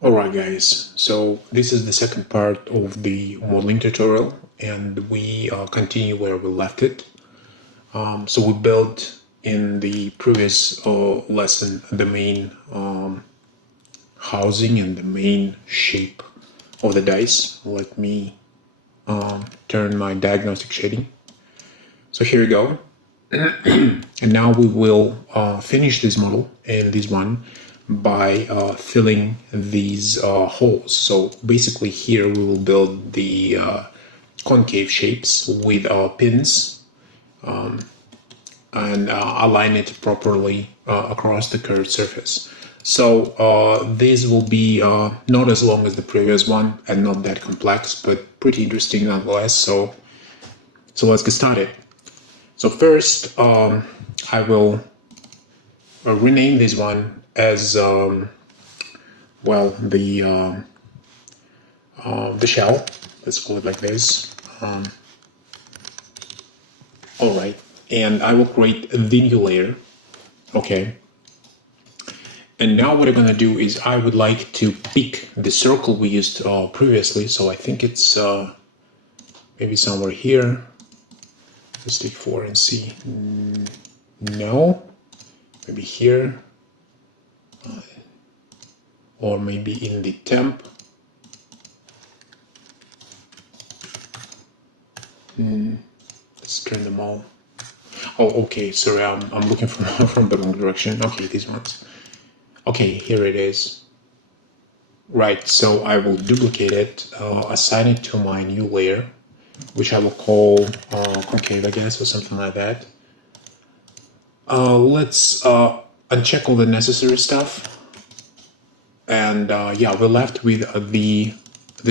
Alright guys, so this is the second part of the modeling tutorial and we continue where we left it. So we built in the previous lesson the main housing and the main shape of the dice. Let me turn my diagnostic shading. So here we go. And now we will finish this model and this one by filling these holes. So basically here we will build the concave shapes with pins and align it properly across the curved surface. So this will be not as long as the previous one and not that complex, but pretty interesting nonetheless. So let's get started. So first, I will rename this one as well the shell. Let's call it like this. All right, and I will create the new layer. Okay. And now what I'm gonna do is I would like to pick the circle we used previously. So I think it's maybe somewhere here. Let's take 4 and see. No, maybe here, or maybe in the temp. Let's turn them all. Oh, okay. Sorry, I'm looking from the wrong direction. Okay, these ones. Okay, here it is. Right. So I will duplicate it, assign it to my new layer, which I will call concave, I guess, or something like that. Let's uncheck all the necessary stuff, and yeah, we're left with the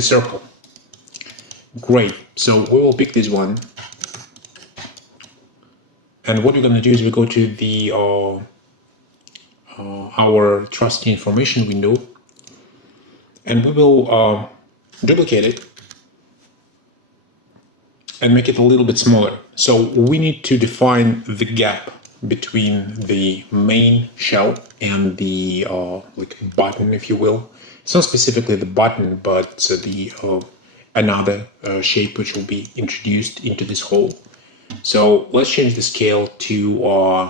circle. Great. So we will pick this one, and what we're going to do is we go to the our trusty information window, and we will duplicate it and make it a little bit smaller. So we need to define the gap between the main shell and the like button, if you will. It's not specifically the button, but the another shape which will be introduced into this hole. So let's change the scale to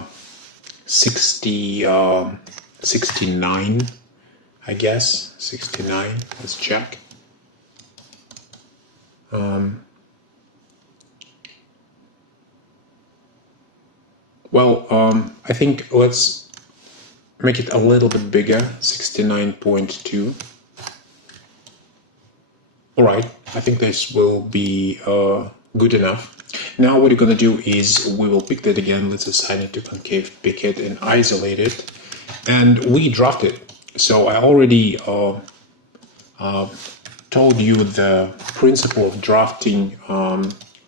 69, I guess. 69. Let's check. I think let's make it a little bit bigger, 69.2. All right, I think this will be good enough. Now what we're going to do is we will pick that again. Let's assign it to concave, pick it and isolate it. And we draft it. So I already told you the principle of drafting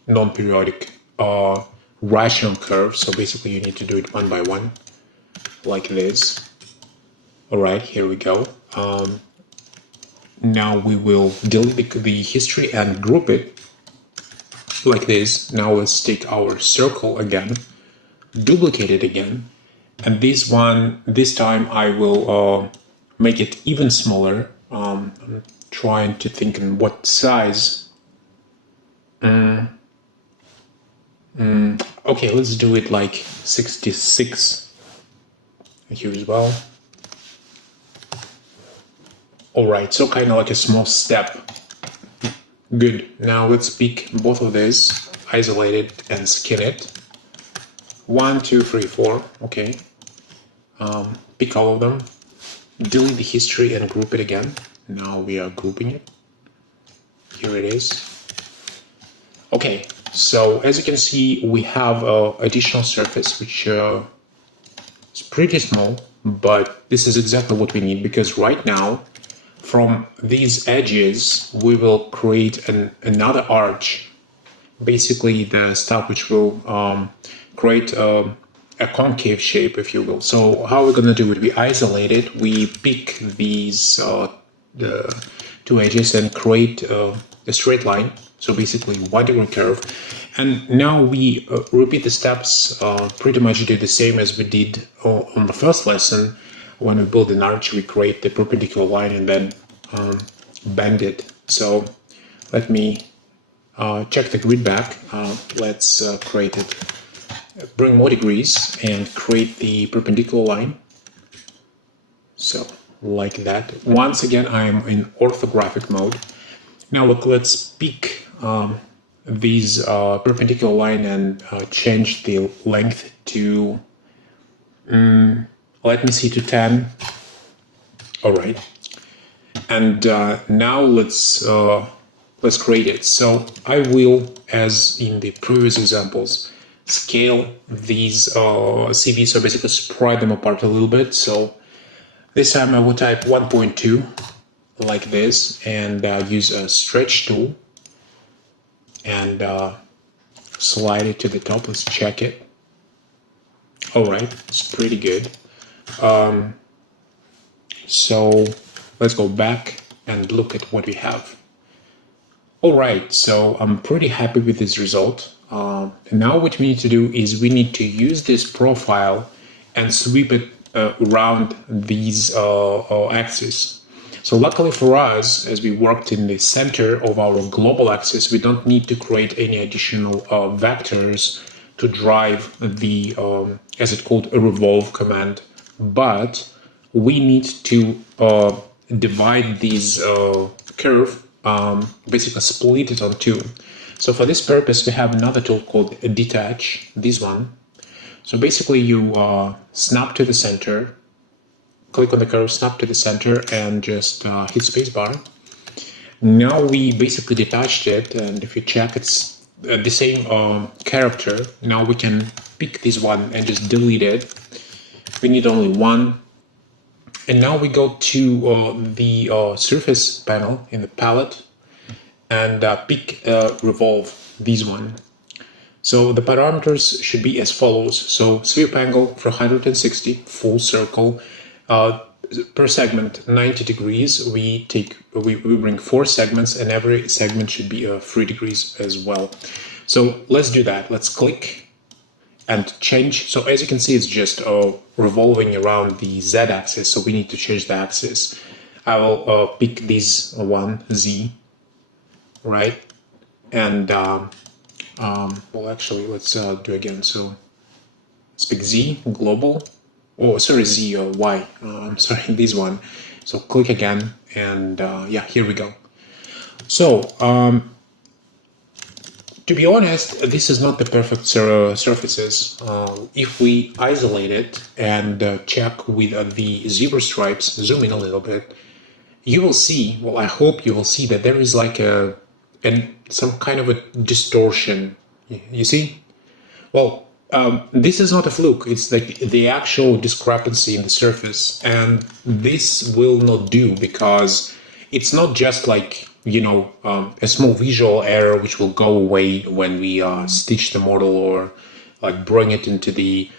non-periodic rational curve. So basically you need to do it one by one, like this. All right, here we go. Now we will delete the history and group it like this. Now let's take our circle again, duplicate it again, and this time I will make it even smaller. I'm trying to think in what size. Okay, let's do it like 66 here as well. Alright, so kind of like a small step. Good. Now let's pick both of these, isolate it and skin it. 1, 2, 3, 4. Okay. Pick all of them. Delete the history and group it again. Now we are grouping it. Here it is. Okay. So as you can see, we have additional surface which is pretty small, but this is exactly what we need, because right now from these edges we will create another arch, basically the stuff which will create a concave shape, if you will. So how we're going to do it, we isolate it, we pick these the two edges and create a straight line, so basically 1-degree curve. And now we repeat the steps, pretty much do the same as we did on the first lesson. When we build an arch, we create the perpendicular line and then bend it. So let me check the grid back. Let's create it. Bring more degrees and create the perpendicular line. So like that. Once again, I'm in orthographic mode. Now look, let's pick these perpendicular line and change the length to, let me see, to 10. All right. And now let's create it. So I will, as in the previous examples, scale these CVs, so basically spread them apart a little bit. So this time I will type 1.2 like this and use a stretch tool and slide it to the top. Let's check it. All right, it's pretty good. So let's go back and look at what we have. All right, so I'm pretty happy with this result. Now what we need to do is we need to use this profile and sweep it around these axes. So luckily for us, as we worked in the center of our global axis, we don't need to create any additional vectors to drive the, as it's called, a revolve command. But we need to divide this curve, basically split it on two. So for this purpose, we have another tool called detach, this one. So basically you snap to the center, click on the curve, snap to the center, and just hit spacebar. Now we basically detached it, and if you check, it's the same character. Now we can pick this one and just delete it. We need only one. And now we go to the surface panel in the palette and pick revolve, this one. So the parameters should be as follows. So sweep angle 460, full circle, per segment 90 degrees. We bring 4 segments, and every segment should be 3 degrees as well. So let's do that. Let's click and change. So as you can see, it's just revolving around the z-axis, so we need to change the axis. I will pick this one, Z, right? And well, actually, let's do again. So let's pick Z, global. Oh, sorry, Z or Y. I'm sorry, this one. So click again, and yeah, here we go. So to be honest, this is not the perfect surfaces. If we isolate it and check with the zebra stripes, zoom in a little bit, you will see, well, I hope you will see that there is like some kind of a distortion. You see? Well, this is not a fluke. It's like the actual discrepancy in the surface, and this will not do, because it's not just like, you know, a small visual error which will go away when we stitch the model or like bring it into the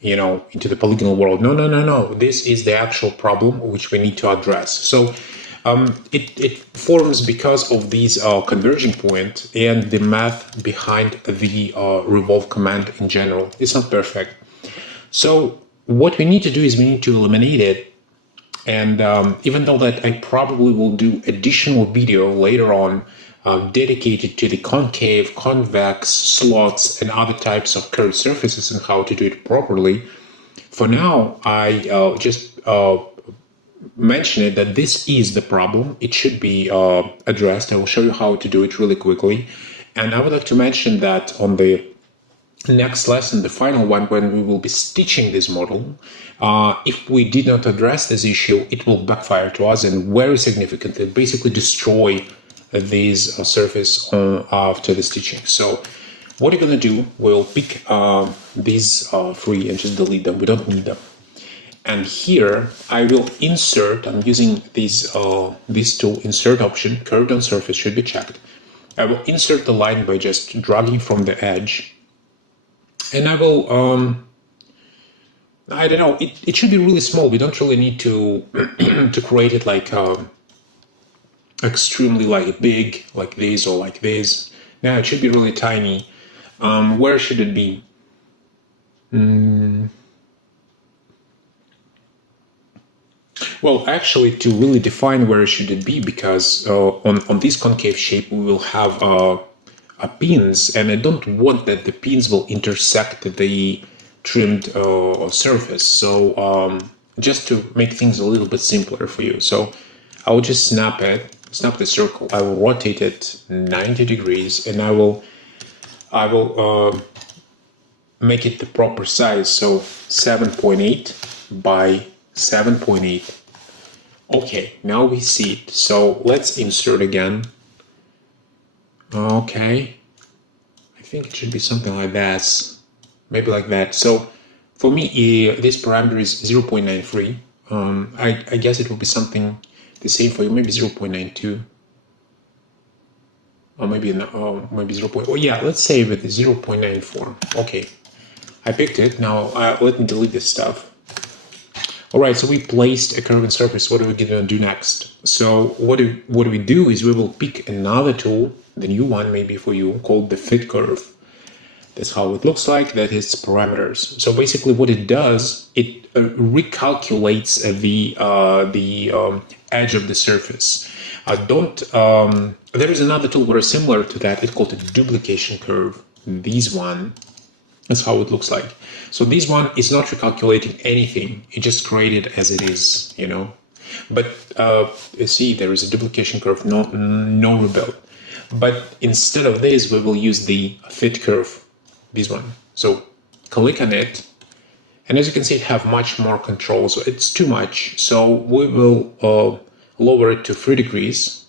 you know, into the polygonal world. No. This is the actual problem which we need to address. So it forms because of these converging point and the math behind the revolve command in general. It's not perfect. So what we need to do is we need to eliminate it. And even though that I probably will do additional video later on dedicated to the concave, convex, slots, and other types of curved surfaces and how to do it properly, for now I just mention it that this is the problem. It should be addressed. I will show you how to do it really quickly. And I would like to mention that on the next lesson, the final one, when we will be stitching this model, if we did not address this issue, it will backfire to us and very significantly basically destroy this surface after the stitching. So what you're going to do, we'll pick these 3 and just delete them. We don't need them. And here I will insert, I'm using this tool, insert option, curved on surface should be checked. I will insert the line by just dragging from the edge. And I will, I don't know, it should be really small. We don't really need to to create it like extremely like big, like this or like this. Now it should be really tiny. Where should it be? Well, actually, to really define where should it be, because on this concave shape we will have pins, and I don't want that the pins will intersect the trimmed surface. So just to make things a little bit simpler for you, so I will just snap the circle. I will rotate it 90 degrees, and I will make it the proper size. So 7.8 by 7.8. Okay, now we see it. So let's insert again. Okay, I think it should be something like that, maybe like that. So for me, this parameter is 0.93. I guess it will be something the same for you, maybe 0.92, or maybe maybe 0. Oh yeah, let's say with 0.94. Okay, I picked it. Now let me delete this stuff. All right, so we placed a curving surface. What are we gonna do next? So what we do is we will pick another tool, the new one maybe for you, called the fit curve. That's how it looks like. That is parameters. So basically, what it does, it recalculates the edge of the surface. There is another tool very similar to that. It's called a duplication curve. This one. That's how it looks like. So this one is not recalculating anything. It just created as it is, you know. But you see, there is a duplication curve, no rebuild. But instead of this, we will use the fit curve, this one. So click on it, and as you can see, it have much more control. So it's too much. So we will lower it to 3 degrees,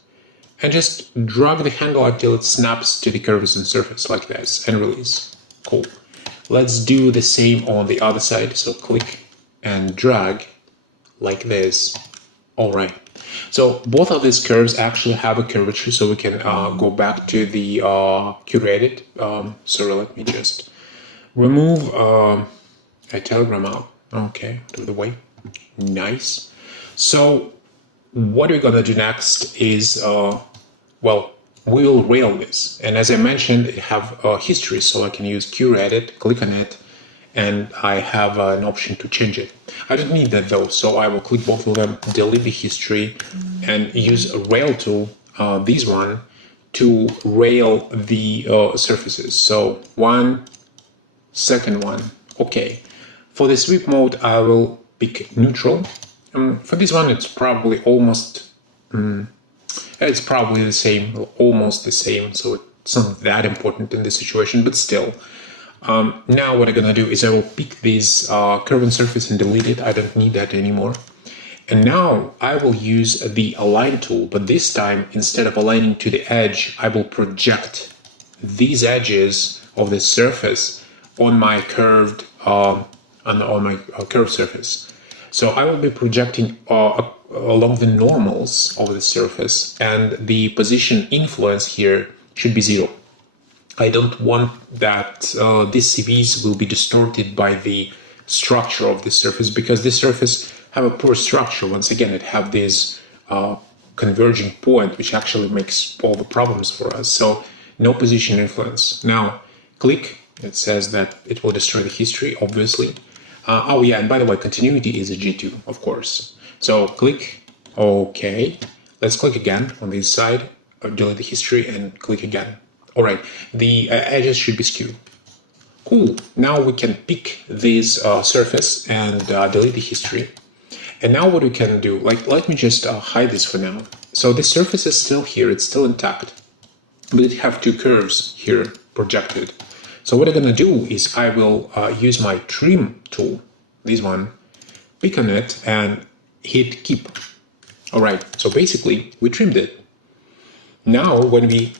and just drag the handle until it snaps to the curves and surface like this, and release. Cool. Let's do the same on the other side. So click and drag like this. All right. So both of these curves actually have a curvature, so we can go back to the curated. Sorry, let me just remove a telegram out. Okay, to the way. Nice. So what we're gonna do next is, well, we will rail this, and as I mentioned, it have a history, so I can use curated, click on it, and I have an option to change it. I don't need that though, so I will click both of them, delete the history, and use a rail tool, this one, to rail the surfaces. So one, second one. Okay, for the sweep mode, I will pick neutral. For this one, it's probably almost it's probably the same, almost the same, so it's not that important in this situation, but still. Now what I'm gonna do is I will pick this curving surface and delete it. I don't need that anymore. And now I will use the align tool, but this time, instead of aligning to the edge, I will project these edges of the surface on my curved curved surface. So I will be projecting along the normals of the surface, and the position influence here should be 0. I don't want that these CVs will be distorted by the structure of the surface, because this surface have a poor structure. Once again, it have this converging point, which actually makes all the problems for us. So no position influence. Now click, it says that it will destroy the history, obviously. Oh yeah, and by the way, continuity is a G2, of course. So click, okay. Let's click again on this side, delete the history, and click again. All right, the edges should be skewed. Cool, now we can pick this surface and delete the history. And now what we can do, like, let me just hide this for now. So the surface is still here, it's still intact, but it have two curves here projected. So what I'm gonna do is I will use my trim tool, this one, pick on it and hit keep. All right, so basically we trimmed it. Now when we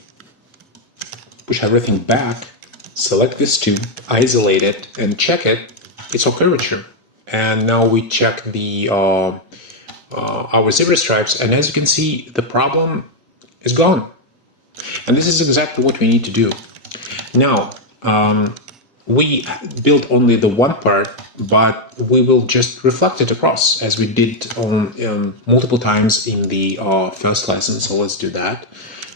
push everything back, select this two, isolate it and check it, it's all curvature. And now we check the our zebra stripes, and as you can see, the problem is gone. And this is exactly what we need to do. Now, we built only the one part, but we will just reflect it across as we did on multiple times in the first lesson. So let's do that.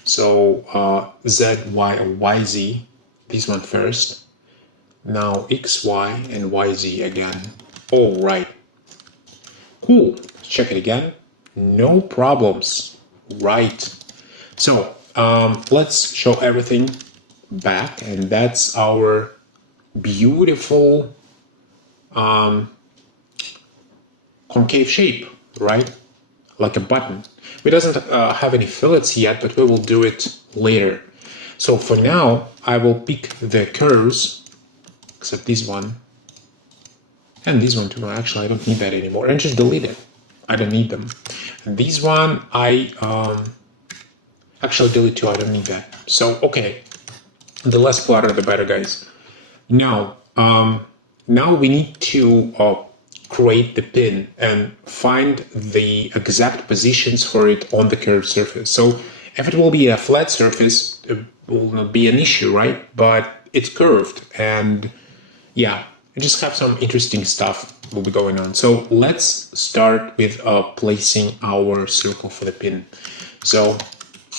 So Z, Y, and YZ, this one first. Now X, Y, and YZ again. All right. Cool. check it again. No problems. Right. So let's show everything back, and that's our beautiful concave shape, right? Like a button. It doesn't have any fillets yet, but we will do it later. So for now, I will pick the curves, except this one, and this one too. Actually, I don't need that anymore, and just delete it. I don't need them. And this one, I actually delete too. I don't need that. So okay, the less clutter, the better, guys. Now, now we need to create the pin and find the exact positions for it on the curved surface. So if it will be a flat surface, it will not be an issue, right? But it's curved, and yeah, I just have some interesting stuff will be going on. So let's start with placing our circle for the pin. So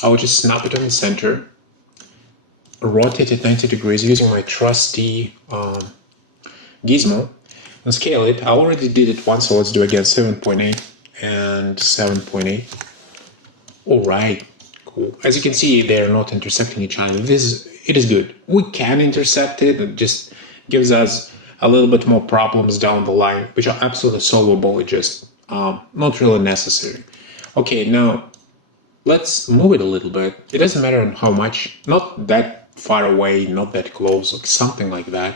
I'll just snap it on the center, rotate it 90 degrees using my trusty gizmo, and scale it. I already did it once, so let's do again 7.8 and 7.8. All right, cool. As you can see, they're not intersecting each other. It is good. We can intersect it. It just gives us a little bit more problems down the line, which are absolutely solvable. It's just not really necessary. Okay, now let's move it a little bit. It doesn't matter how much, not that far away, not that close, like something like that.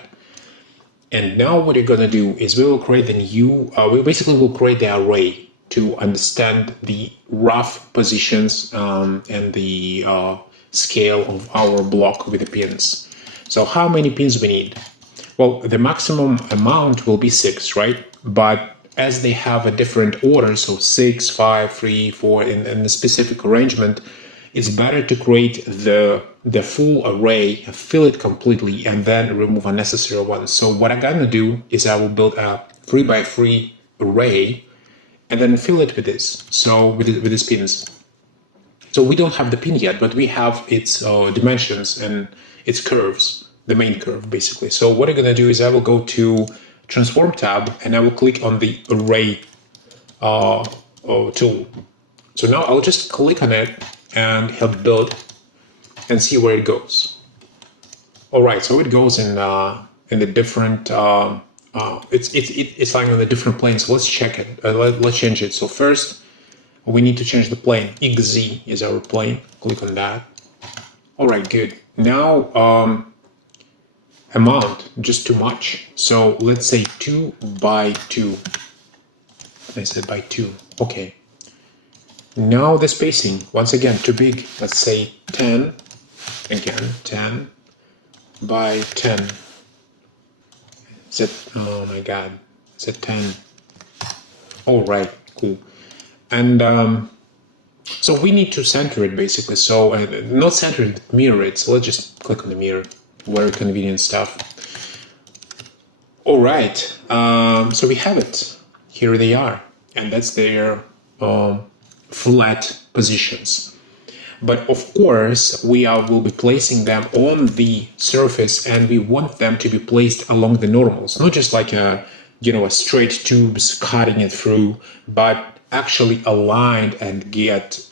And now what you're gonna do is we will create the new, we basically will create the array to understand the rough positions and the scale of our block with the pins. So how many pins we need? Well, the maximum amount will be 6, right? But as they have a different order, so 6, 5, 3, 4, in a specific arrangement, it's better to create the full array, fill it completely, and then remove unnecessary ones. So what I'm gonna do is I will build a 3x3 array and then fill it with this. So with these pins. So we don't have the pin yet, but we have its dimensions and its curves, the main curve basically. So what I'm gonna do is I will go to Transform tab and I will click on the array tool. So now I'll just click on it and hit build and see where it goes. All right, so it goes in the different. It's lying on the different planes. So let's check it. Let's change it. So first, we need to change the plane. XZ is our plane. Click on that. All right, good. Now amount just too much. So let's say 2 by 2. I said by 2. Okay. Now the spacing, once again, too big. Let's say 10. Again, 10 by 10. Is it, oh my god, is it 10? All right, cool. And so we need to center it basically. So not center it, mirror it. So let's just click on the mirror. Very convenient stuff. All right, so we have it. Here they are, and that's their flat positions. But of course, we will be placing them on the surface, and we want them to be placed along the normals, not just like a straight tubes cutting it through, but actually aligned and get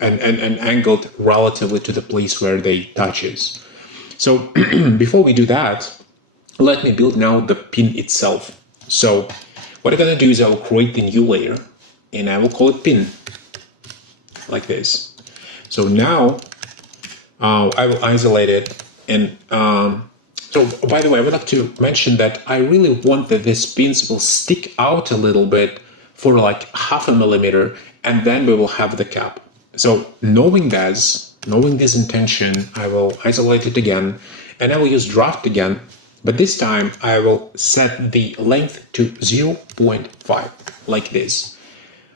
and angled relatively to the place where they touches. So before we do that, let me build now the pin itself. So what I'm gonna do is I will create the new layer, and I will call it pin, like this. So now I will isolate it. And so by the way, I would like to mention that I really want that these pins will stick out a little bit for like 0.5 millimeter, and then we will have the cap. So knowing this intention, I will isolate it again, and I will use draft again, but this time I will set the length to 0.5, like this.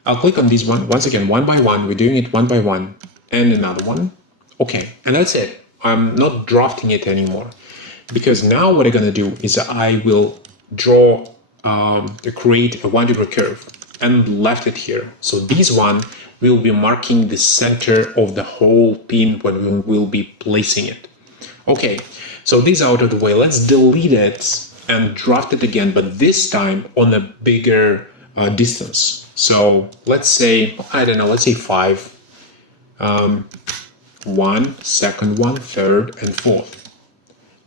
I'll click on this one, once again, one by one. We're doing it one by one, and another one. Okay, and that's it. I'm not drafting it anymore, because now what I'm gonna do is I will draw, create a 1 degree curve and left it here. So this one will be marking the center of the whole pin when we will be placing it. Okay, so this out of the way. Let's delete it and draft it again, but this time on a bigger distance. So let's say, I don't know, let's say 5, 1, second one, third, and fourth.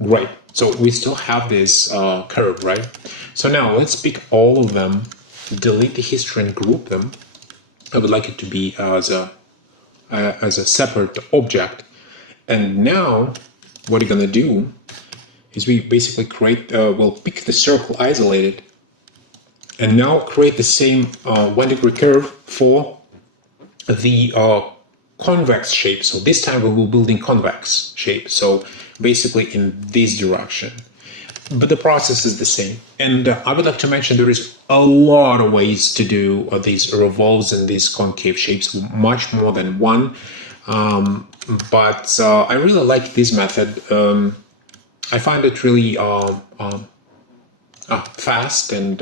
Great. So we still have this curve, right? So now let's pick all of them, delete the history and group them. I would like it to be as a separate object. And now what we're gonna do is we basically create, we'll pick the circle isolated, and now create the same 1 degree curve for the convex shape. So this time we will build in convex shape. So basically in this direction. But the process is the same. And I would like to mention there is a lot of ways to do these revolves and these concave shapes, much more than one. But I really like this method. I find it really fast and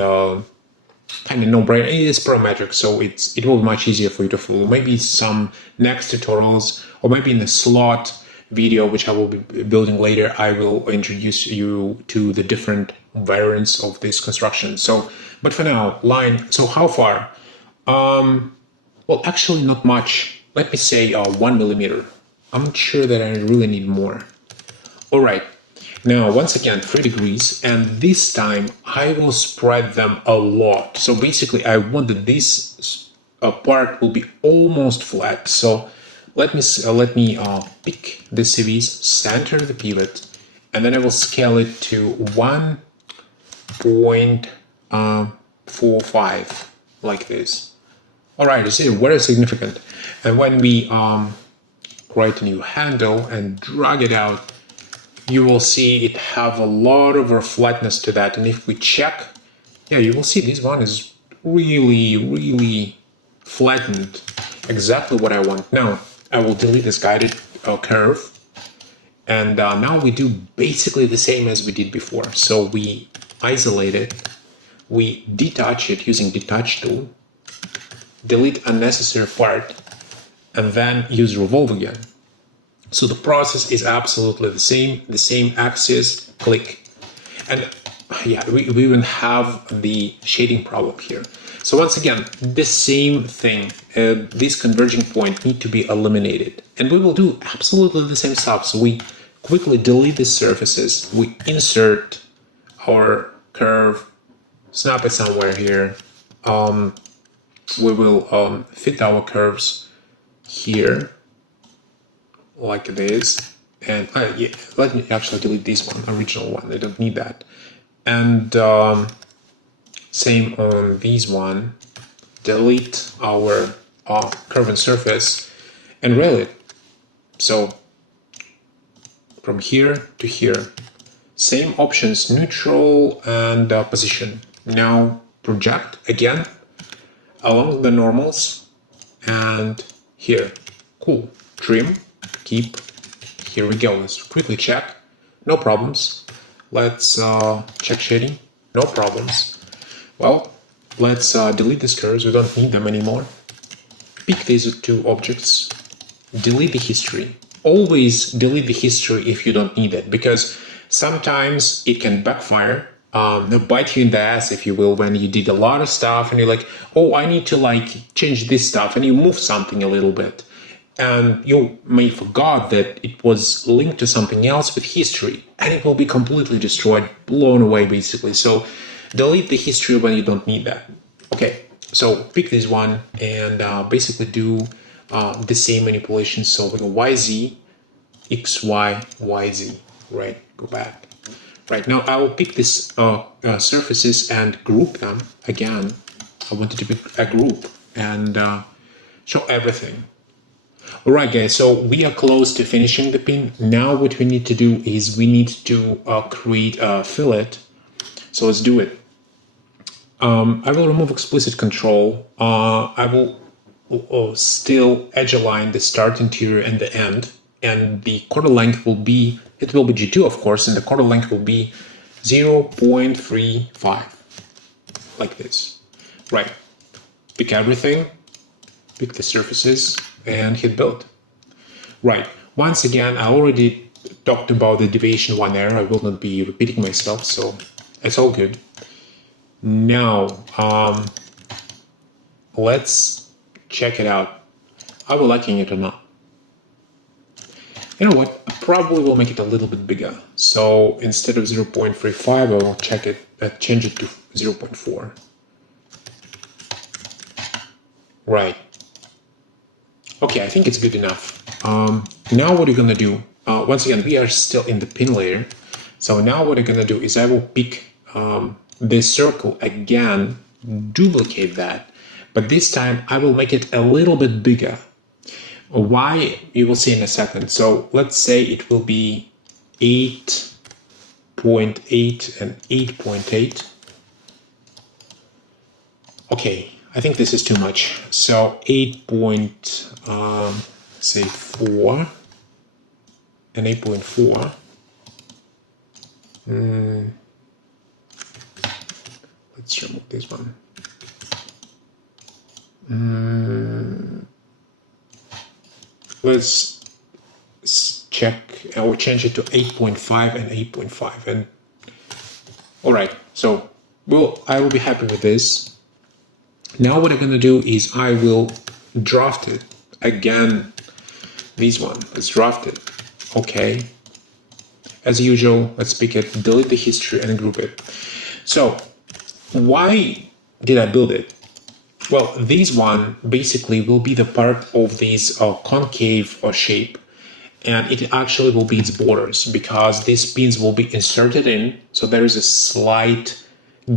kind of no-brainer. It is parametric, so it will be much easier for you to follow. Maybe some next tutorials, or maybe in the slot video, which I will be building later, I will introduce you to the different variants of this construction. So, but for now, line. So how far? Well, actually not much. Let me say 1 millimeter. I'm not sure that I really need more. All right. Now, once again, 3 degrees, and this time I will spread them a lot. So basically, I want that this part will be almost flat. So let me pick the CVs, center the pivot, and then I will scale it to 1.45 like this. All right, you see, very significant. And when we create a new handle and drag it out, you will see it have a lot of flatness to that. And if we check, yeah, you will see this one is really flattened. Exactly what I want. Now, I will delete this guided curve. And now we do basically the same as we did before. So we isolate it, we detach it using detach tool, delete unnecessary part, and then use revolve again. So the process is absolutely the same axis, click. And yeah, we even have the shading problem here. So once again, the same thing, this converging point need to be eliminated. And we will do absolutely the same stuff. So we quickly delete the surfaces, we insert our curve, snap it somewhere here. We will fit our curves here, like this. And yeah, let me actually delete this one, original one, I don't need that. And same on this one, delete our curve and surface and rail it. So from here to here, same options, neutral and position. Now project again along the normals and here, cool, trim, keep, here we go. Let's quickly check, no problems. Let's check shading, no problems. Well, let's delete these curves, we don't need them anymore. Pick these two objects, delete the history. Always delete the history if you don't need it, because sometimes it can backfire, bite you in the ass, if you will, when you did a lot of stuff and you're like, oh, I need to like change this stuff, and you move something a little bit. And you may forgot that it was linked to something else with history, and it will be completely destroyed, blown away basically. So delete the history when you don't need that. Okay, so pick this one and basically do the same manipulation. So we go YZ, XY, YZ, right? Go back. Right, now I will pick these surfaces and group them again. I wanted to pick a group and show everything. Alright guys, so we are close to finishing the pin. Now what we need to do is we need to create a fillet. So let's do it. I will remove explicit control. I will still edge align the start interior and the end. And the quarter length will be, it will be G2 of course, and the quarter length will be 0.35, like this. Right, pick everything, pick the surfaces, and hit build. Right, once again, I already talked about the deviation 1 error. I will not be repeating myself, so it's all good. Now, let's check it out. Are we liking it or not? You know what? I probably will make it a little bit bigger. So instead of 0.35, I will change it to 0.4. Right. Okay, I think it's good enough. Now what are you gonna do? Once again, we are still in the pin layer. So now what I'm gonna do is I will pick this circle again, duplicate that, but this time I will make it a little bit bigger. Why, you will see in a second. So let's say it will be 8.8 and 8.8. Okay, I think this is too much. So 8.4 and 8.4. Let's remove this one. Let's check or change it to 8.5 and 8.5. And all right, so I will be happy with this. Now what I'm gonna do is I will draft it again. This one, let's draft it. Okay. As usual, let's pick it, delete the history and group it. So why did I build it? Well, this one basically will be the part of this concave shape, and it actually will be its borders because these pins will be inserted in, so there is a slight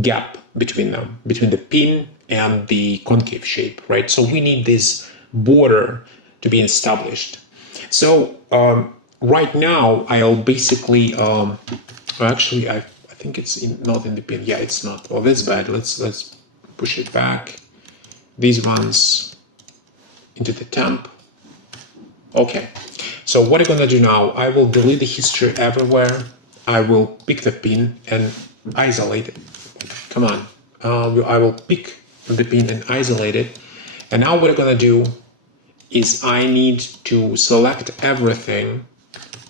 gap between them, between the pin and the concave shape, right? So we need this border to be established. So right now I'll basically actually I think it's not in the pin. Yeah, it's not. Oh, that's bad. Let's push it back. These ones into the temp. Okay, so what I'm gonna do now, I will delete the history everywhere. I will pick the pin and isolate it. Come on, I will pick the pin and isolate it. And now what I'm gonna do is I need to select everything.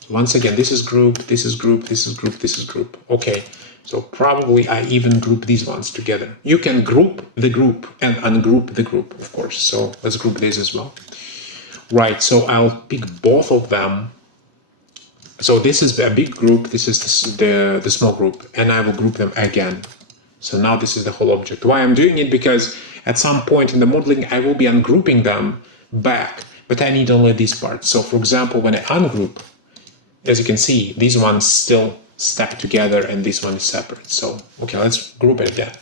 Once again, this is group, this is group, this is group, this is group. Okay, so probably I even group these ones together. You can group the group and ungroup the group, of course. So let's group this as well. Right, so I'll pick both of them. So this is a big group, this is the small group, and I will group them again. So now this is the whole object. Why I'm doing it? Because at some point in the modeling, I will be ungrouping them back, but I need only this part. So for example, when I ungroup, as you can see, these ones still stack together and this one is separate. So, okay, let's group it again.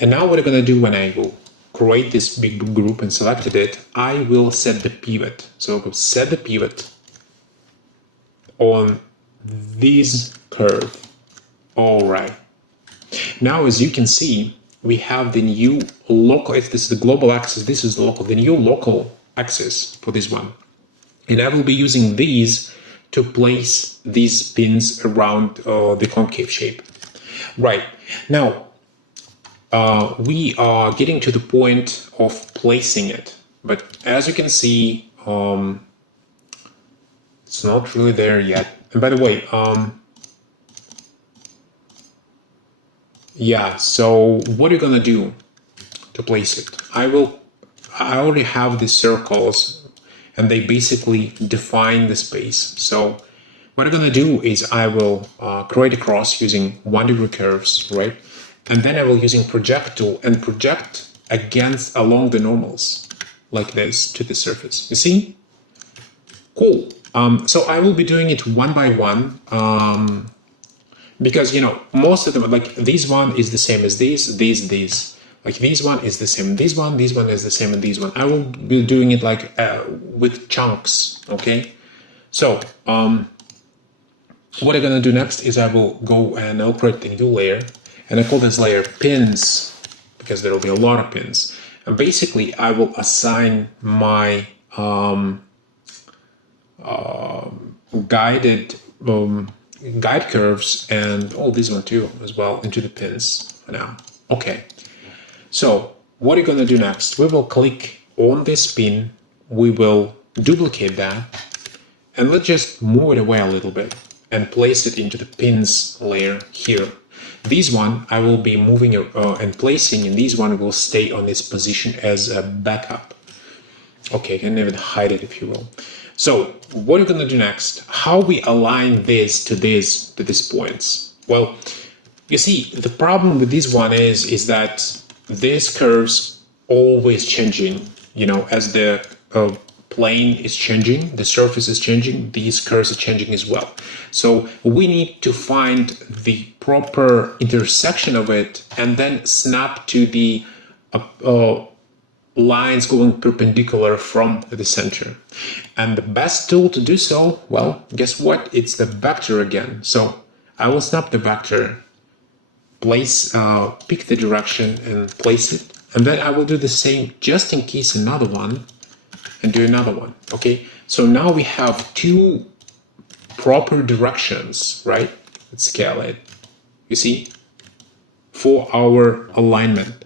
And now what I'm gonna do when I will create this big group and selected it, I will set the pivot. So I will set the pivot on this curve. All right. Now, as you can see, we have the new local, this is the global axis, this is the local, the new local axis for this one. And I will be using these to place these pins around the concave shape. Right, now we are getting to the point of placing it, but as you can see, it's not really there yet. And by the way, yeah, so what are you gonna do to place it? I already have these circles and they basically define the space. So what I'm gonna do is I will create a cross using 1 degree curves, right? And then I will using project tool and project along the normals like this to the surface. You see? Cool. So I will be doing it one by one. Because, you know, most of them, like this one is the same as these. Like this one is the same, this one is the same, and this one. I will be doing it like with chunks, okay? So, what I'm gonna do next is I will go and I'll create a new layer, and I call this layer pins, because there will be a lot of pins. And basically, I will assign my guide curves and all this one too as well into the pins for now. Okay. So what are you gonna do next? We will click on this pin, we will duplicate that, and let's just move it away a little bit and place it into the pins layer here. This one I will be moving and placing, and this one will stay on its position as a backup. Okay, I can even hide it if you will. So what are we going to do next? How we align this to these points? Well, you see, the problem with this one is that these curves always changing. You know, as the plane is changing, the surface is changing, these curves are changing as well. So we need to find the proper intersection of it and then snap to the lines going perpendicular from the center. And the best tool to do so, well, guess what? It's the vector again. So I will snap the vector, place, pick the direction and place it. And then I will do the same just in case another one and do another one. Okay, so now we have two proper directions, right? Let's scale it. You see, for our alignment.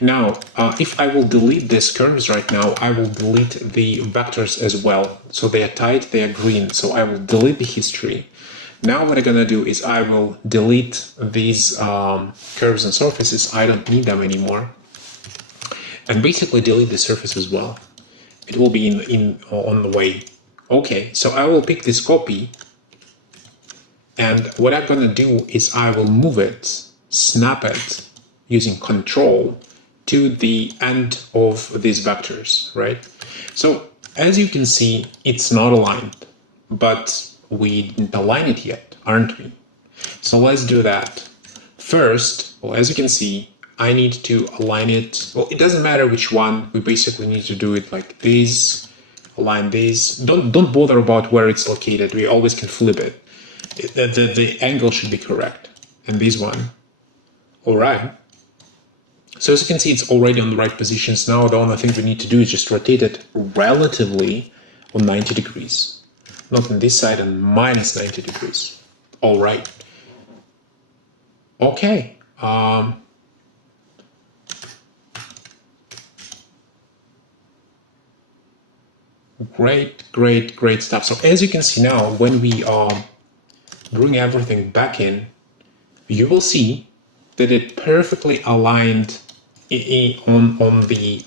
Now, if I will delete these curves right now, I will delete the vectors as well. So they are tight, they are green. So I will delete the history. Now what I'm gonna do is I will delete these curves and surfaces. I don't need them anymore. And basically delete the surface as well. It will be on the way. Okay, so I will pick this copy. And what I'm gonna do is I will move it, snap it, using Control to the end of these vectors, right? So as you can see, it's not aligned, but we didn't align it yet, aren't we? So let's do that. First, well, as you can see, I need to align it. Well, it doesn't matter which one. We basically need to do it like this, align this. Don't bother about where it's located. We always can flip it. The angle should be correct. And this one. All right. So as you can see, it's already on the right positions. Now the only thing we need to do is just rotate it relatively on 90 degrees. Not on this side, and minus 90 degrees. All right. Okay. Great stuff. So as you can see now, when we bring everything back in, you will see that it perfectly aligned on the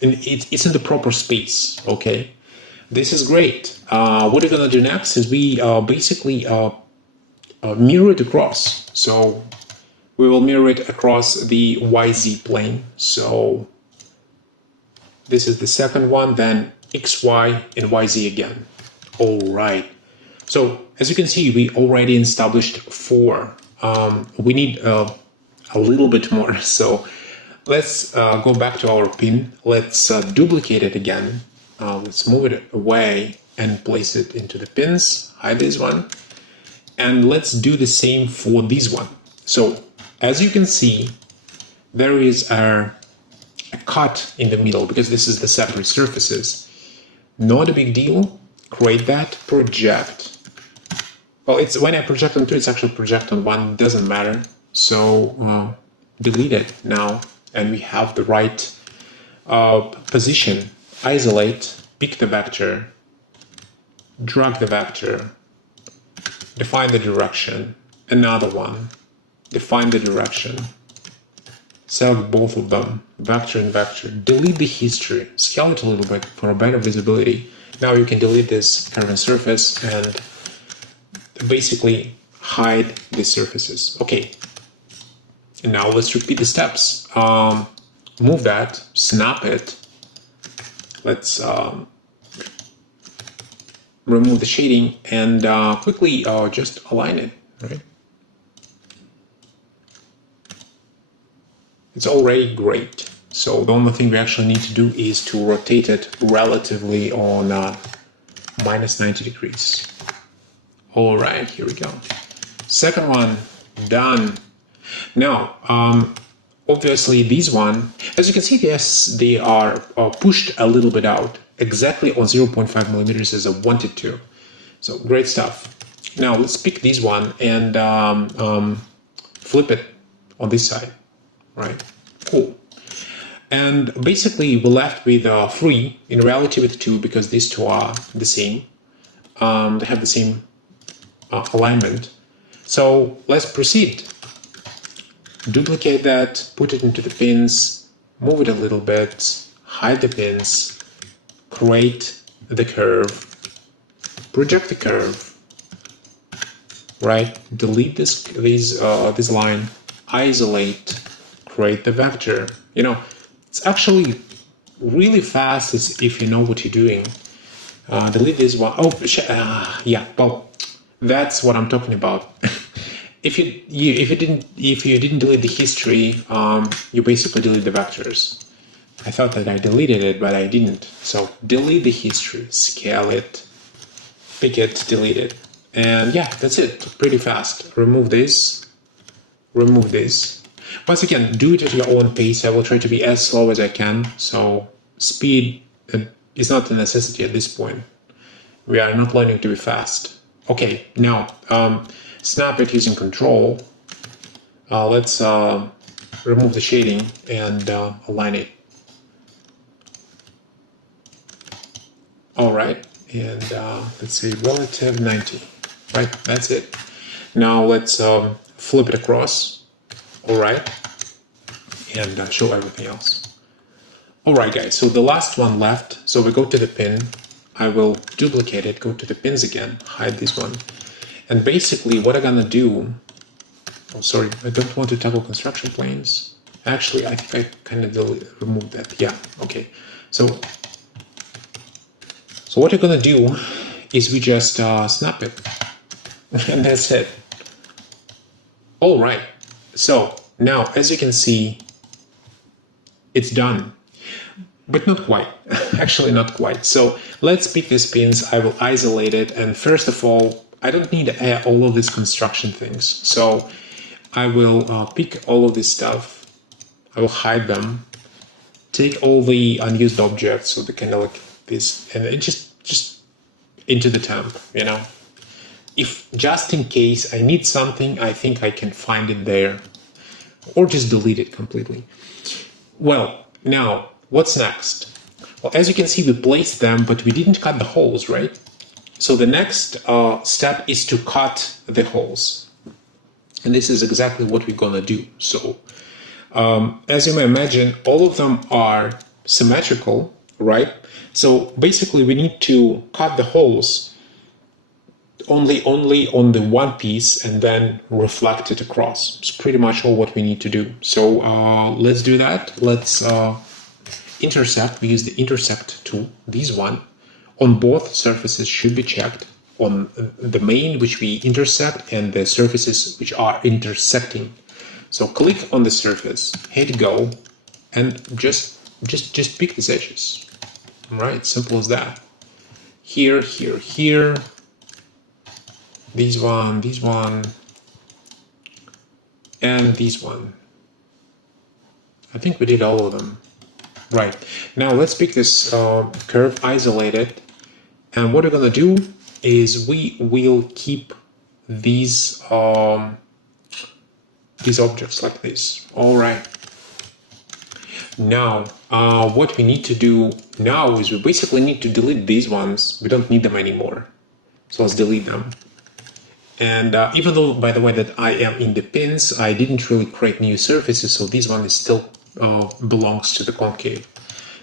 it's in the proper space. Okay, this is great. What we're gonna do next is we basically mirror it across. So we will mirror it across the YZ plane. So this is the second one, then XY and YZ again. All right. So as you can see, we already established 4. We need a little bit more. So let's go back to our pin. Let's duplicate it again. Let's move it away and place it into the pins. Hide this one. And let's do the same for this one. So as you can see, there is a cut in the middle because this is the separate surfaces. Not a big deal. Create that, project. Well, it's when I project on 2, it's actually project on 1. Doesn't matter. So delete it now, and we have the right position. Isolate, pick the vector, drag the vector, define the direction. Another one, define the direction. Select both of them, vector and vector. Delete the history, scale it a little bit for a better visibility. Now you can delete this curved surface and basically hide the surfaces. Okay. And now let's repeat the steps. Move that, snap it. Let's remove the shading and quickly just align it, right? It's already great. So the only thing we actually need to do is to rotate it relatively on minus 90 degrees. All right, here we go. Second one, done. Now, obviously this one, as you can see, yes, they are pushed a little bit out, exactly on 0.5 millimeters as I wanted to. So great stuff. Now let's pick this one and flip it on this side. Right, cool. And basically we're left with 3, in reality with 2, because these two are the same. They have the same alignment. So let's proceed. duplicate that, put it into the pins, move it a little bit, hide the pins, create the curve, project the curve, right? Delete this line, isolate, create the vector. You know, it's actually really fast if you know what you're doing. Delete this one. Oh, yeah. Well, that's what I'm talking about. If you didn't delete the history, you basically delete the vectors. I thought that I deleted it, but I didn't. So delete the history, scale it, pick it, delete it, and yeah, that's it. Pretty fast. Remove this. Remove this. Once again, do it at your own pace. I will try to be as slow as I can. So speed is not a necessity at this point. We are not learning to be fast. Okay, now snap it using control. Let's remove the shading and align it. All right, and let's say relative 90. Right, that's it. Now let's flip it across. All right, and show everything else. All right, guys. So the last one left. So we go to the pin. I will duplicate it. Go to the pins again. Hide this one. And basically, what I'm gonna do. Oh, sorry. I don't want to toggle construction planes. Actually, I think I kind of removed that. Yeah. Okay. So what you're gonna do is we just snap it, and that's it. All right. So now, as you can see, it's done, but not quite. Actually, not quite. So let's pick these pins. I will isolate it, and first of all, I don't need all of these construction things. So I will pick all of this stuff. I will hide them. Take all the unused objects, so they kind of like this, and it just into the temp, you know. If just in case I need something, I think I can find it there, or just delete it completely. Well, now what's next? Well, as you can see, we placed them, but we didn't cut the holes, right? So the next step is to cut the holes, and this is exactly what we're gonna do. So as you may imagine, all of them are symmetrical, right? So basically we need to cut the holes only on the one piece and then reflect it across. It's pretty much all what we need to do. So let's do that. Let's intersect. We use the intersect tool. This one on both surfaces should be checked, on the main which we intersect and the surfaces which are intersecting. So click on the surface, hit go, and just pick these edges. All right, simple as that. Here, here, here. This one, and this one. I think we did all of them. Right, now let's pick this curve, isolate it, and what we're gonna do is we will keep these objects like this. All right. Now, what we need to do now is we basically need to delete these ones. We don't need them anymore. So let's delete them. And even though, by the way, that I am in the pins, I didn't really create new surfaces, so this one is still belongs to the concave.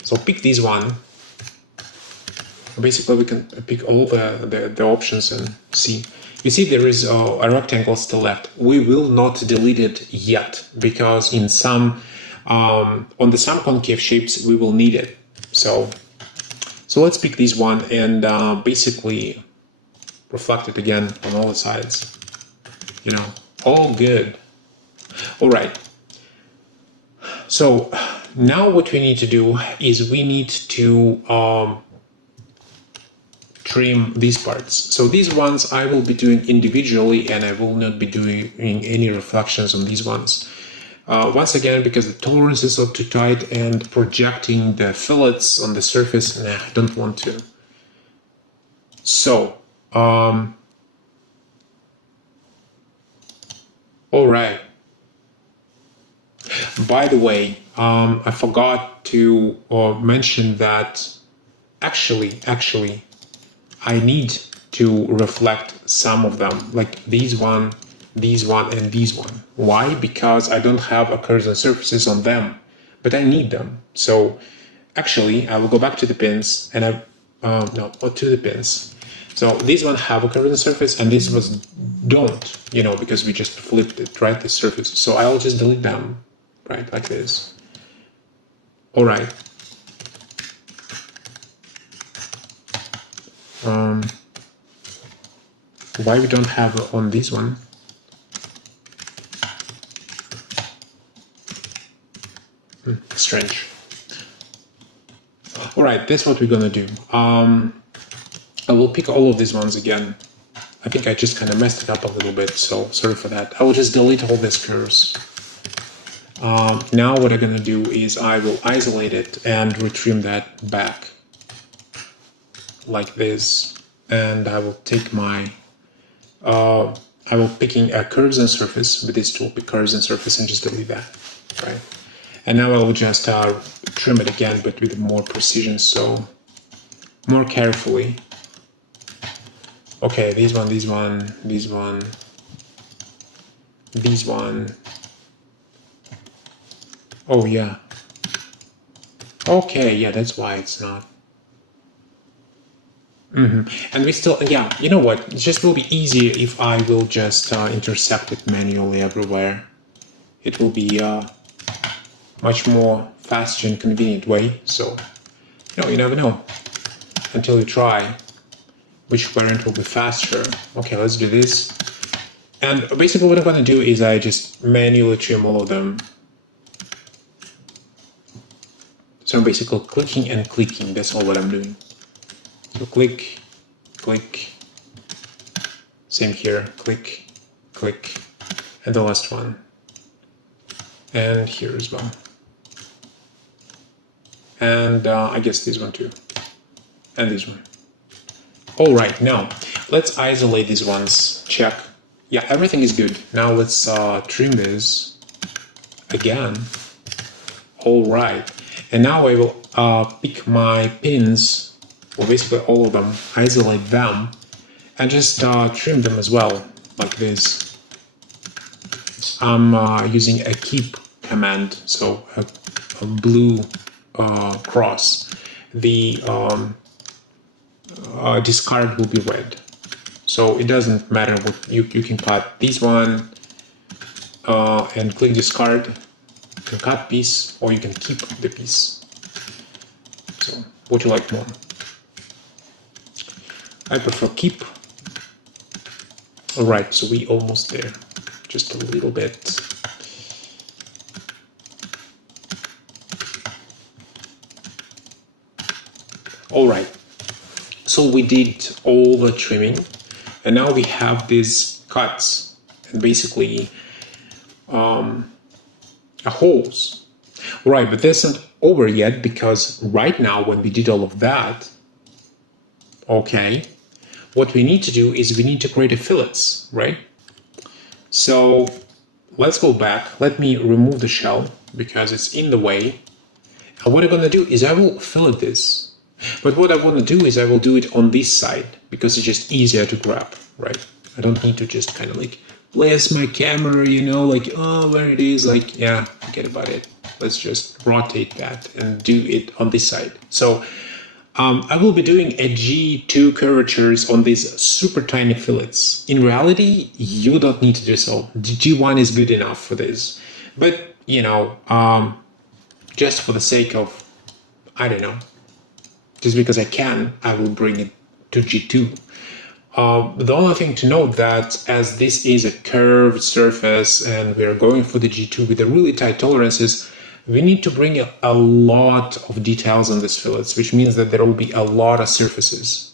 So pick this one. Basically, we can pick all the options and see. You see there is a rectangle still left. We will not delete it yet, because in some on the some concave shapes we will need it. So let's pick this one and basically reflect it again on all the sides. You know, all good. All right. So now what we need to do is we need to trim these parts. So these ones I will be doing individually, and I will not be doing any reflections on these ones. Once again, because the tolerances are too tight and projecting the fillets on the surface, nah, I don't want to. So, all right. By the way, I forgot to mention that actually, I need to reflect some of them, like these one these one and these one. Why? Because I don't have a curves and surfaces on them, but I need them. So actually, I will go back to the pins and to the pins. So these one have a curves and surface, and these ones don't, because we just flipped it, right? The surface. So I'll just delete them, right, like this. All right. Why we don't have on this one? Strange. All right, that's what we're gonna do. I will pick all of these ones again. I think I just kind of messed it up a little bit, so sorry for that. I will just delete all these curves. Now what I'm gonna do is I will isolate it and retrim that back like this, and I will take my I will picking a curves and surface with this tool, pick curves and surface, and just delete that, right? And now I will just trim it again, but with more precision, so more carefully. Okay, these one, these one, these one, these one. Oh yeah. Okay, yeah, that's why it's not. And we still, yeah, you know what? It just will be easier if I will just intersect it manually everywhere. It will be much more faster and convenient way. So, you never know until you try which variant will be faster. Okay, let's do this. And basically what I'm going to do is I just manually trim all of them. So I'm basically clicking and clicking. That's all what I'm doing. So click, click, same here, click, click, and the last one. And here as well. And I guess this one too. And this one. All right, now let's isolate these ones. Check. Yeah, everything is good. Now let's trim this again. All right. And now I will pick my pins, or basically all of them, isolate them, and just trim them as well, like this. I'm using a keep command, so a blue cross. The discard will be red. So it doesn't matter what you can cut this one and click discard. You can cut piece, or you can keep the piece. So what you like more? I prefer keep. All right, so we almost there. Just a little bit. All right. So we did all the trimming, and now we have these cuts and basically holes. Right, but this isn't over yet, because right now when we did all of that, okay, what we need to do is we need to create a fillets, right? So let's go back. Let me remove the shell because it's in the way. And what I'm gonna do is I will fillet this. But what I want to do is I will do it on this side because it's just easier to grab, right? I don't need to just kind of like place my camera, like, oh, where it is, like, yeah, forget about it. Let's just rotate that and do it on this side. So I will be doing a G2 curvatures on these super tiny fillets. In reality, you don't need to do so. The G1 is good enough for this. But, just for the sake of, I don't know, just because I can, I will bring it to G2. The only thing to note that as this is a curved surface and we're going for the G2 with the really tight tolerances, we need to bring a lot of details on these fillets, which means that there will be a lot of surfaces.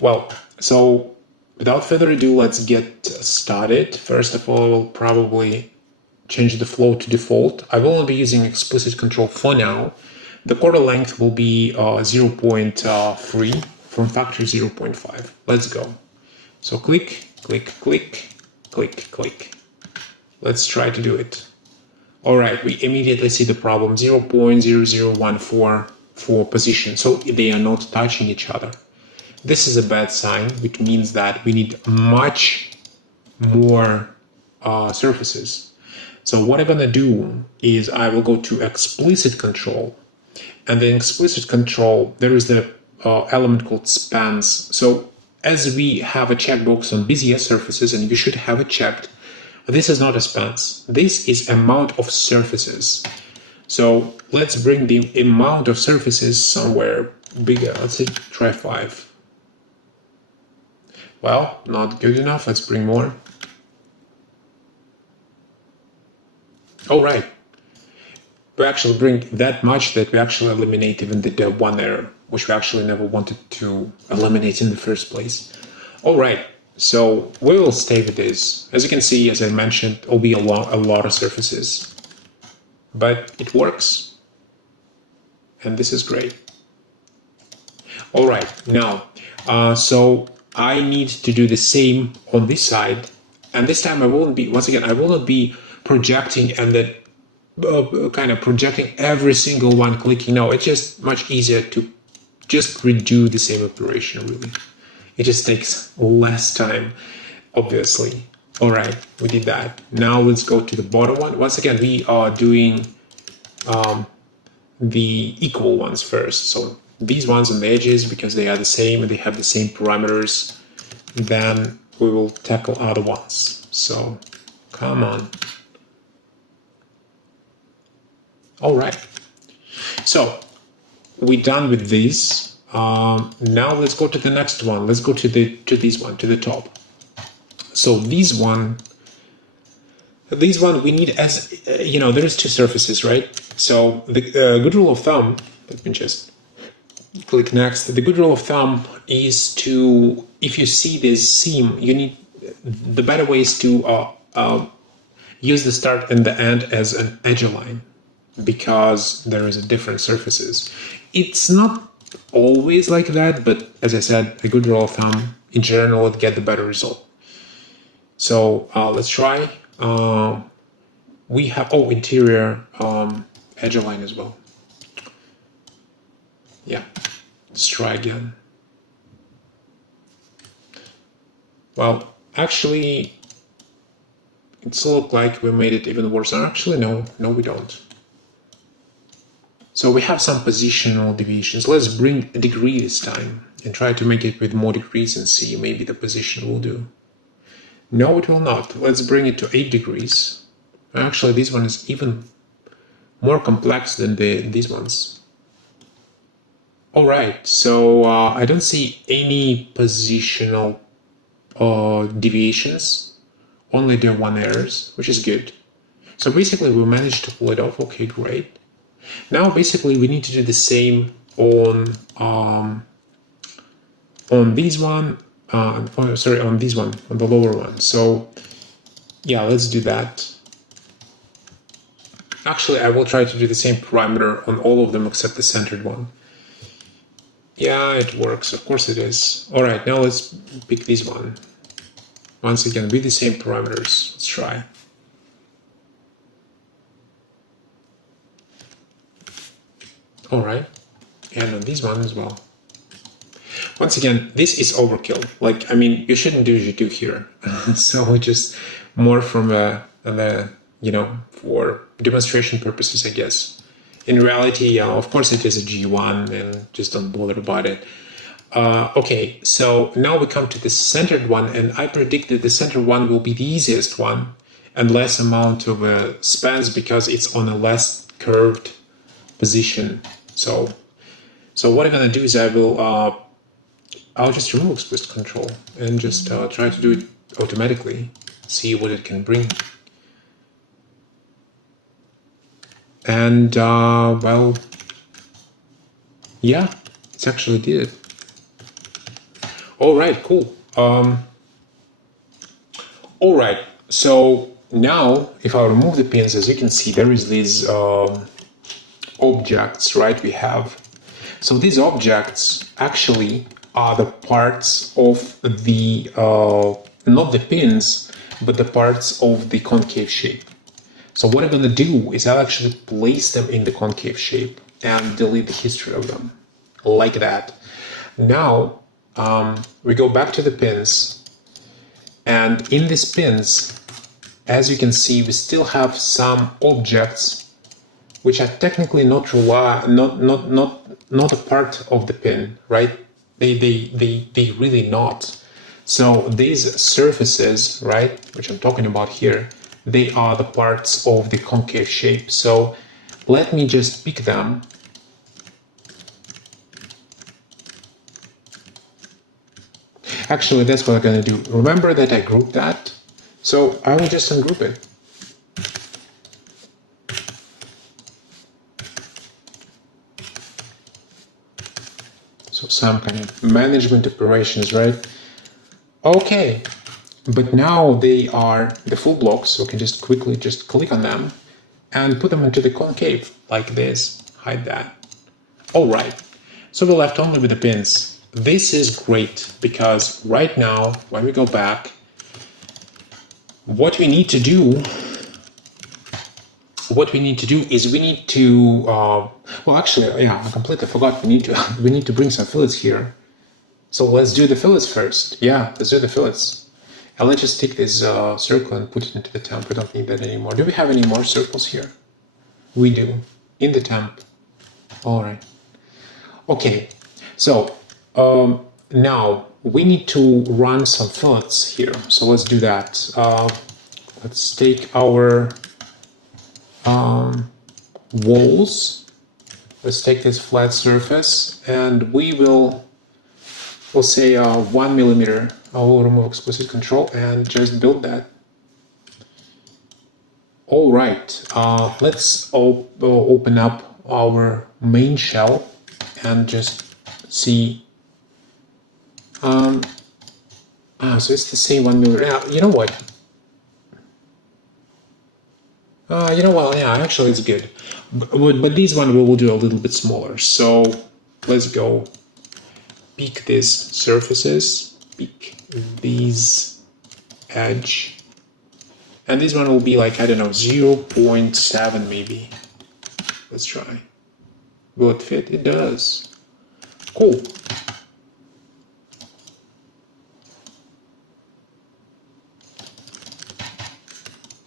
Well, so without further ado, let's get started. First of all, we'll probably change the flow to default. I will only be using explicit control for now. The quarter length will be 0.3 from factor 0.5. Let's go. So click, click, click, click, click. Let's try to do it. All right, we immediately see the problem, 0.0014 for position. So they are not touching each other. This is a bad sign, which means that we need much more surfaces. So what I'm gonna do is I will go to explicit control, and in explicit control there is the element called spans. So as we have a checkbox on busiest surfaces, and you should have it checked, this is not a spans. This is amount of surfaces. So let's bring the amount of surfaces somewhere bigger. Let's say try 5. Well, not good enough. Let's bring more. All right. We actually bring that much that we actually eliminate even the one error, which we actually never wanted to eliminate in the first place. All right. So we will stay with this. As you can see, as I mentioned, it'll be a lot of surfaces, but it works, and this is great. All right. Now, so I need to do the same on this side, and this time I won't be, once again, I will not be projecting and then kind of projecting every single one clicking. No, it's just much easier to just redo the same operation, really. It just takes less time, obviously. All right, we did that. Now let's go to the bottom one. Once again, we are doing the equal ones first. So these ones on the edges, because they are the same and they have the same parameters, then we will tackle other ones. So come on. All right. So we're done with these. Now let's go to the next one. Let's go to this one, to the top. So these one we need, as you know, there's 2 surfaces, right? So the good rule of thumb, let me just click next. The good rule of thumb is to, if you see this seam, you need, the better way is to use the start and the end as an edge line, because there is a different surfaces. It's not always like that, but as I said, a good rule of thumb in general would get the better result. So let's try. We have interior edge line as well. Yeah, let's try again. Well, actually, it's look like we made it even worse. Actually, no, we don't. So we have some positional deviations. Let's bring a degree this time and try to make it with more degrees and see, maybe the position will do. No, it will not. Let's bring it to 8 degrees. Actually, this one is even more complex than these ones. All right, so I don't see any positional deviations, only the 1 errors, which is good. So basically we managed to pull it off. Okay, great. Now basically we need to do the same on this one, on this one, on the lower one. So yeah, let's do that. Actually, I will try to do the same parameter on all of them except the centered one. Yeah, it works. Of course it is. All right, now let's pick this one. Once again, with the same parameters. Let's try. All right, and on this one as well. Once again, this is overkill. Like, I mean, you shouldn't do what you do here. So just more from you know, for demonstration purposes, I guess. In reality, of course it is a G1, and just don't bother about it. Okay, so now we come to the centered one, and I predict that the centered one will be the easiest one and less amount of spans because it's on a less curved position. So what I'm gonna do is I'll just remove explicit control and just try to do it automatically, see what it can bring. And well, yeah, it's actually did it. All right, cool. All right, so now if I remove the pins, as you can see, there is these objects, right? We have, so these objects actually are the parts of the not the pins, but the parts of the concave shape. So what I'm going to do is I'll actually place them in the concave shape and delete the history of them, like that. Now we go back to the pins, And in these pins, as you can see, we still have some objects which are technically not a part of the pin, right? They really not. So these surfaces, right, which I'm talking about here, they are the parts of the concave shape. So let me just pick them. Actually, that's what I'm going to do. Remember that I grouped that? So I will just ungroup it. So some kind of management operations, right? Okay, but now they are the full blocks, so we can just quickly just click on them and put them into the concave like this. Hide that. All right, so we're left only with the pins. This is great because right now, when we go back, what we need to do is we need to well, actually, yeah, I completely forgot. We need to bring some fillets here. So let's do the fillets first. Yeah, let's do the fillets. And let's just take this circle and put it into the temp. We don't need that anymore. Do we have any more circles here? We do. In the temp. All right. Okay. So now we need to run some fillets here. So let's do that. Let's take our walls. Let's take this flat surface and we'll say 1 millimeter. I will remove explicit control and just build that. All right, let's open up our main shell and just see. So it's the same 1 millimeter. You know what? Yeah, actually it's good. But this one we will do a little bit smaller. So let's go pick these surfaces, pick these edge, and this one will be like, I don't know, 0.7 maybe. Let's try. Will it fit? It does. Cool.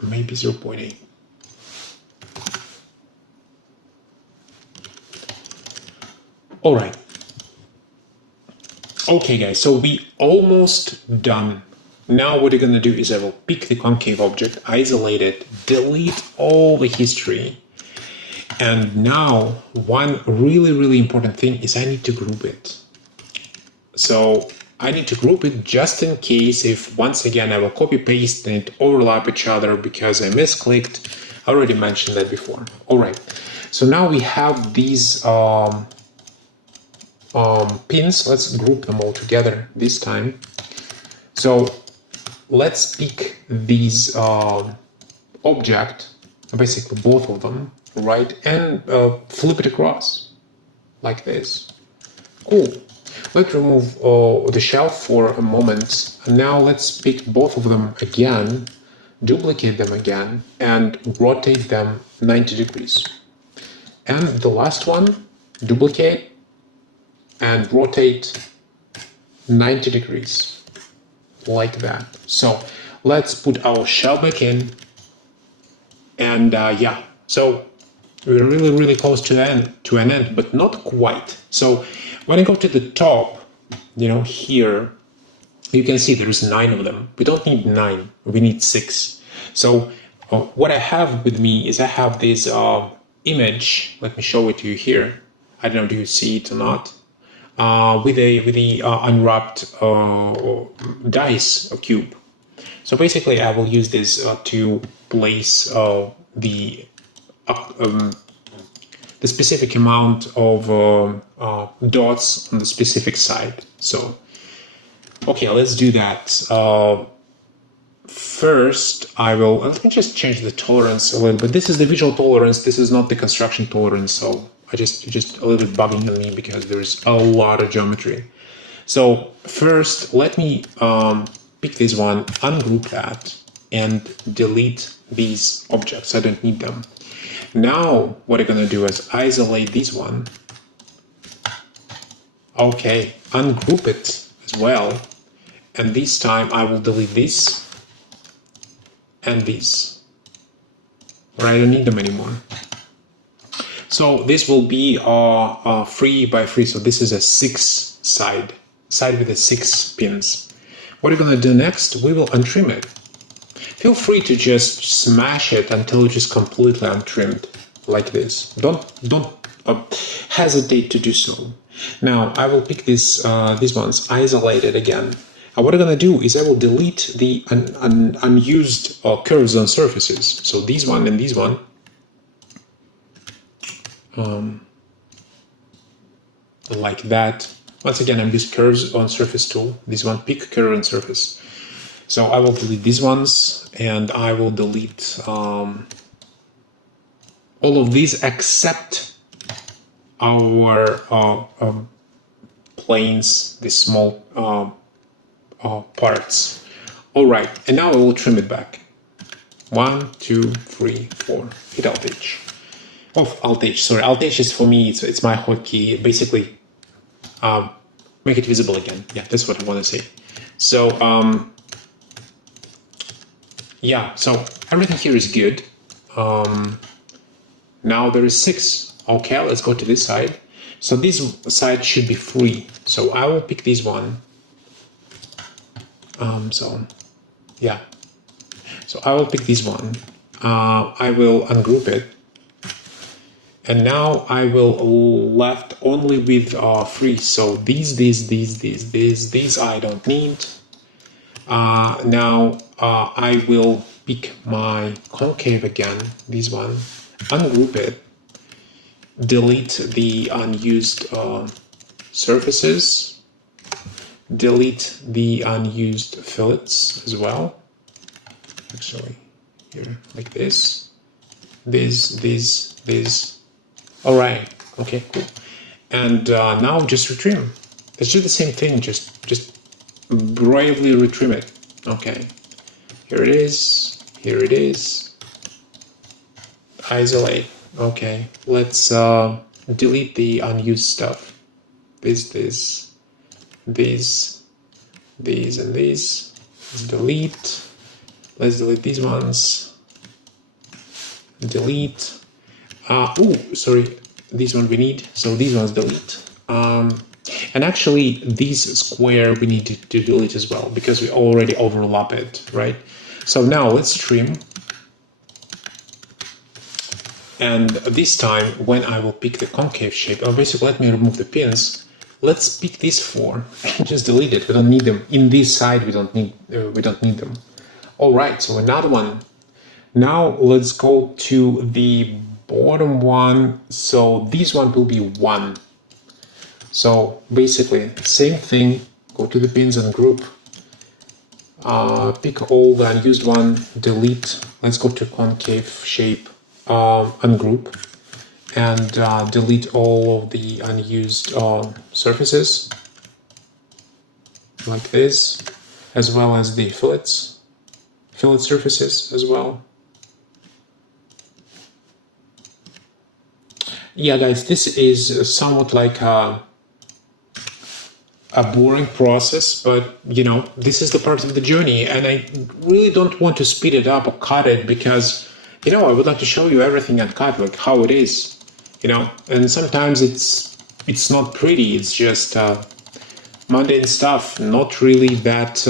Maybe 0.8. All right. Okay, guys, so we almost done. Now what you're gonna do is I will pick the concave object, isolate it, delete all the history. And now one really important thing is I need to group it. So I need to group it just in case if once again I will copy paste and it overlap each other because I misclicked. I already mentioned that before. All right, so now we have these pins. Let's group them all together this time. So let's pick these object, basically both of them, right, and flip it across like this. Cool. Let's remove the shell for a moment. And now let's pick both of them again, duplicate them again, and rotate them 90 degrees. And the last one, duplicate and rotate 90 degrees, like that. So let's put our shell back in, and yeah, so we're really close to an end, but not quite. So when I go to the top, here, you can see there's 9 of them. We don't need 9, we need 6. So what I have with me is I have this image. Let me show it to you here. I don't know, do you see it or not? With the unwrapped dice cube. So basically I will use this to place the specific amount of dots on the specific side. So okay, let's do that. First I will, let me just change the tolerance a little bit. This is the visual tolerance, this is not the construction tolerance, so just a little bit bugging on me because there's a lot of geometry. So first, let me pick this one, ungroup that, and delete these objects. I don't need them. Now, what I'm gonna do is isolate this one. Okay, ungroup it as well, and this time I will delete this and this. Right, I don't need them anymore. So this will be 3 by 3. So this is a 6 side with the 6 pins. What we're gonna do next? We will untrim it. Feel free to just smash it until it is completely untrimmed, like this. Don't hesitate to do so. Now I will pick these ones isolated again. And what I'm gonna do is I will delete the unused curves on surfaces. So these one and these one. Like that. Once again, I'm using curves on surface tool. This one, pick curve on surface. So I will delete these ones, and I will delete all of these except our planes, these small parts. All right, and now I will trim it back. 1, 2, 3, 4. Hit Alt H. Oh, Alt H. Sorry, Alt H is for me. It's my hotkey. Basically, make it visible again. Yeah, that's what I want to say. So yeah, so everything here is good. Now there is 6. Okay, let's go to this side. So this side should be free. So I will pick this one. So yeah. So I will pick this one. I will ungroup it. And now I will left only with 3. So these I don't need. Now I will pick my concave again, this one, ungroup it, delete the unused surfaces, delete the unused fillets as well. Actually, here, like this. All right, okay, cool. And now just retrim. It's just the same thing, just bravely retrim it. Okay, here it is, isolate. Okay, let's delete the unused stuff. These, and these. Let's delete. Let's delete these ones. Delete. Sorry, this one we need. So these ones delete. And actually, this square we need to delete as well because we already overlap it, right? So now let's trim. And this time, when I will pick the concave shape, basically let me remove the pins. Let's pick these 4 and just delete it. We don't need them. In this side, we don't need them. All right. So another one. Now let's go to the bottom one. So this one will be 1. So basically, same thing. Go to the pins and group. Pick all the unused one. Delete. Let's go to concave shape. Ungroup. And delete all of the unused surfaces. Like this. As well as the fillets. Fillet surfaces as well. Yeah, guys, this is somewhat like a boring process, but you know, this is the part of the journey, and I really don't want to speed it up or cut it because, you know, I would like to show you everything uncut, like how it is, you know, and sometimes it's not pretty, it's just mundane stuff, not really that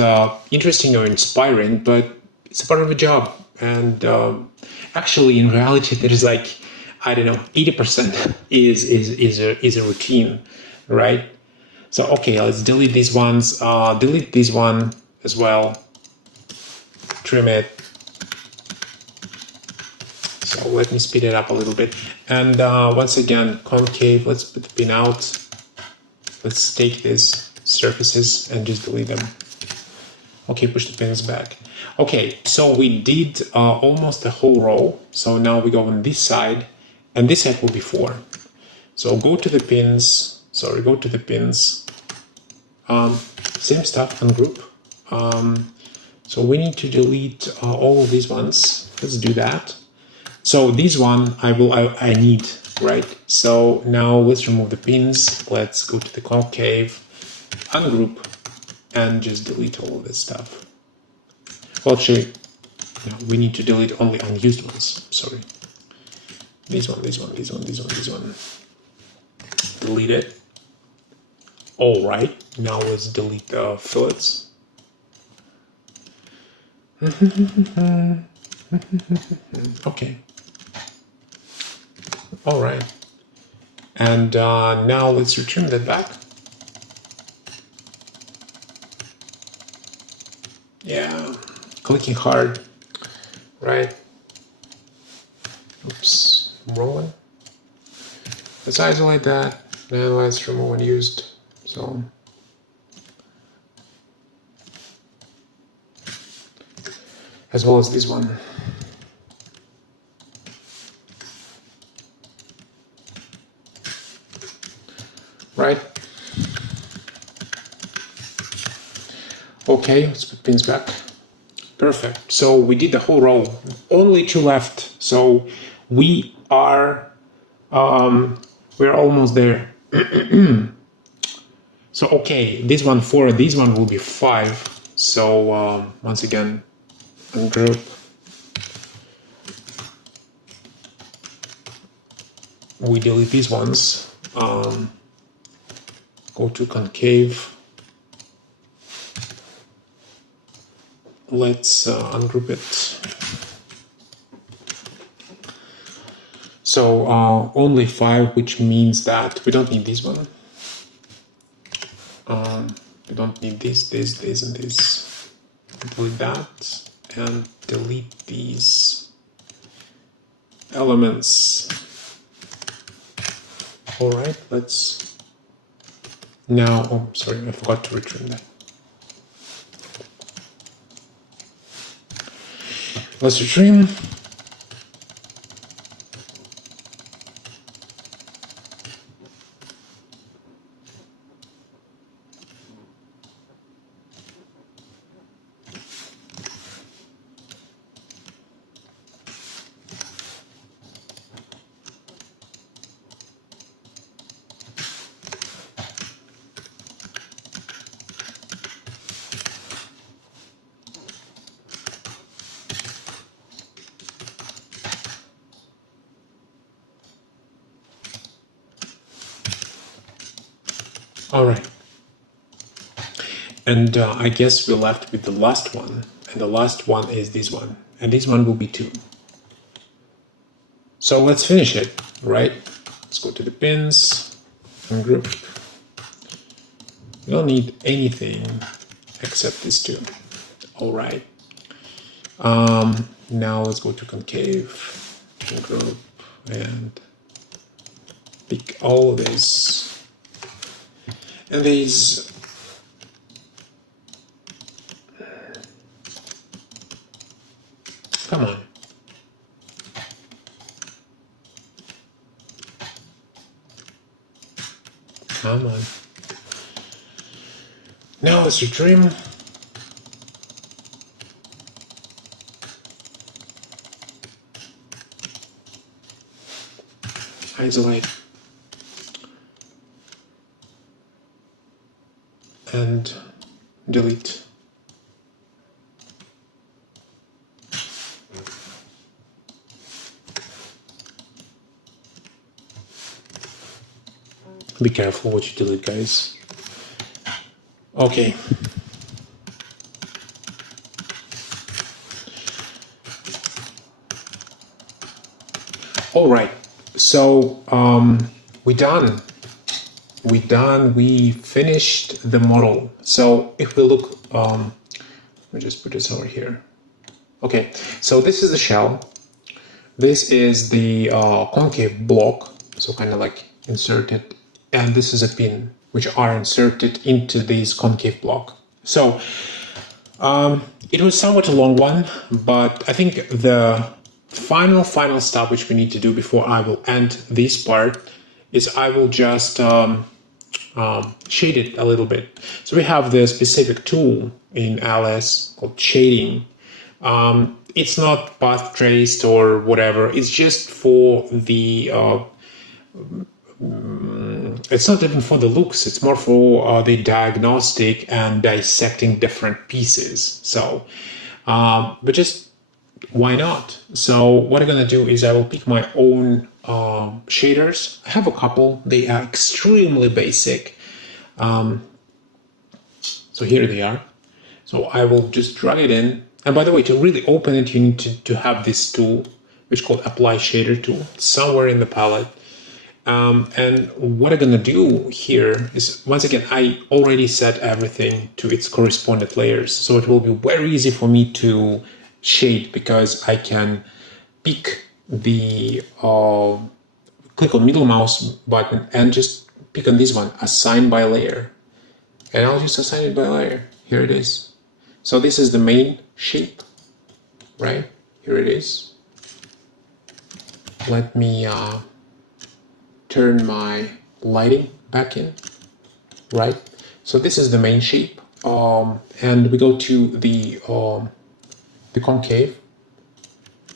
interesting or inspiring, but it's a part of the job. And actually, in reality, there is like, I don't know, 80% is a routine, right? So okay, let's delete these ones. Delete this one as well. Trim it. So let me speed it up a little bit. And once again, concave. Let's put the pin out. Let's take these surfaces and just delete them. Okay, push the pins back. Okay, so we did almost the whole row. So now we go on this side, and this side will be 4. So go to the pins. Sorry, go to the pins. Same stuff, ungroup. So we need to delete all of these ones. Let's do that. So this one I need, right? So now let's remove the pins. Let's go to the concave, ungroup, and just delete all of this stuff. Well, actually, no, we need to delete only unused ones. Sorry. This one. Delete it. All right. Now let's delete the fillets. Okay. All right. And now let's return that back. Yeah, clicking hard, right? Oops, wrong one. Let's isolate that, and let's remove unused. So, as well as this one. Right? Okay, let's put pins back. Perfect. So we did the whole row. Only 2 left. So we are we're almost there. So okay, this one 4, this one will be 5. So once again, ungroup. We delete these ones. Go to concave. Let's ungroup it. So only 5, which means that we don't need this one. We don't need this, and this. Delete that and delete these elements. All right, let's now. Oh, sorry, I forgot to return that. Let's retrieve. All right. And I guess we're left with the last one. And the last one is this one. And this one will be 2. So let's finish it, right? Let's go to the pins, ungroup. We don't need anything except these 2. All right. Now let's go to concave, ungroup, and pick all this. And these. Come on. Come on. Now let's retrim. Isolate. And delete. Be careful what you delete, guys. Okay. All right. So we're done. We finished the model. So if we look, let me just put this over here. Okay. So this is the shell. This is the concave block. So kind of like inserted. And this is a pin, which are inserted into this concave block. So it was somewhat a long one, but I think the final step which we need to do before I will end this part is I will just shade it a little bit. So we have the specific tool in Alias called shading. It's not path traced or whatever. It's just for the it's not even for the looks, it's more for the diagnostic and dissecting different pieces. So, but just why not? So what I'm gonna do is I will pick my own shaders. I have a couple, they are extremely basic. So here they are. So I will just drag it in. And by the way, to really open it, you need to have this tool, which is called Apply Shader Tool, somewhere in the palette. And what I'm gonna do here is, once again, I already set everything to its correspondent layers. So it will be very easy for me to shade because I can pick the, click on middle mouse button and just pick on this one, assign by layer. And I'll just assign it by layer. Here it is. So this is the main shape, right? Here it is. Let me turn my lighting back in, right? So this is the main shape, and we go to the concave.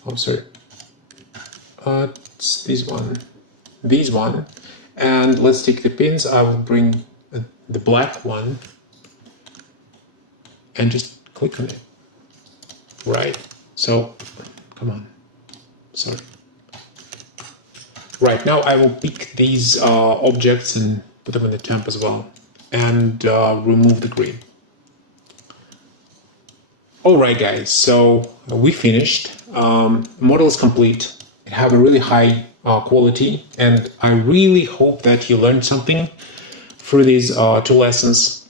I'm sorry, it's this one, and let's take the pins. I will bring the black one and just click on it, right? So, come on, sorry. Right, now I will pick these objects and put them in the temp as well, and remove the green. Alright guys, so we finished. Model is complete. It have a really high quality, and I really hope that you learned something through these 2 lessons.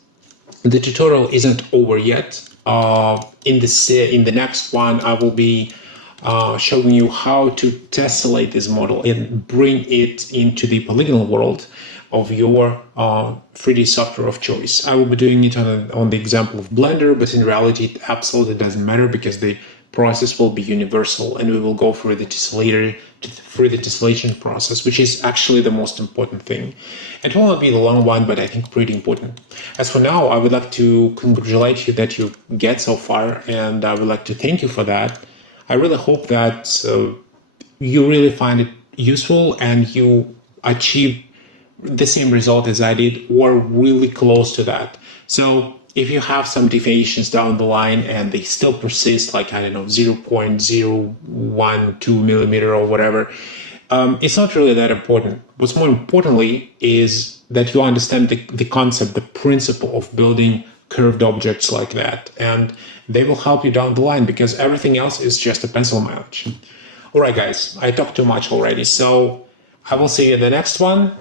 The tutorial isn't over yet. In the next one, I will be showing you how to tessellate this model and bring it into the polygonal world of your 3D software of choice. I will be doing it on the example of Blender, but in reality it absolutely doesn't matter because the process will be universal, and we will go through the tessellation process, which is actually the most important thing. It will not be the long one, but I think pretty important. As for now, I would like to congratulate you that you get so far, and I would like to thank you for that. I really hope that you really find it useful and you achieve the same result as I did, or really close to that. So if you have some deviations down the line and they still persist, like, I don't know, 0.012 millimeter or whatever, it's not really that important. What's more importantly is that you understand the concept, the principle of building curved objects like that, and they will help you down the line, because everything else is just a pencil match. Alright guys, I talked too much already, so I will see you in the next one.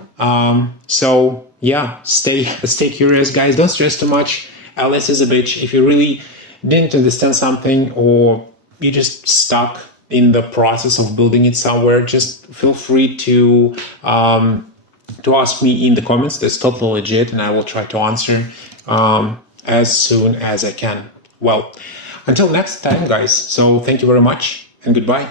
So yeah, stay curious guys, don't stress too much. Alias is a bitch. If you really didn't understand something, or you just stuck in the process of building it somewhere, just feel free to ask me in the comments. That's totally legit, and I will try to answer as soon as I can. Well, until next time guys, so thank you very much and goodbye.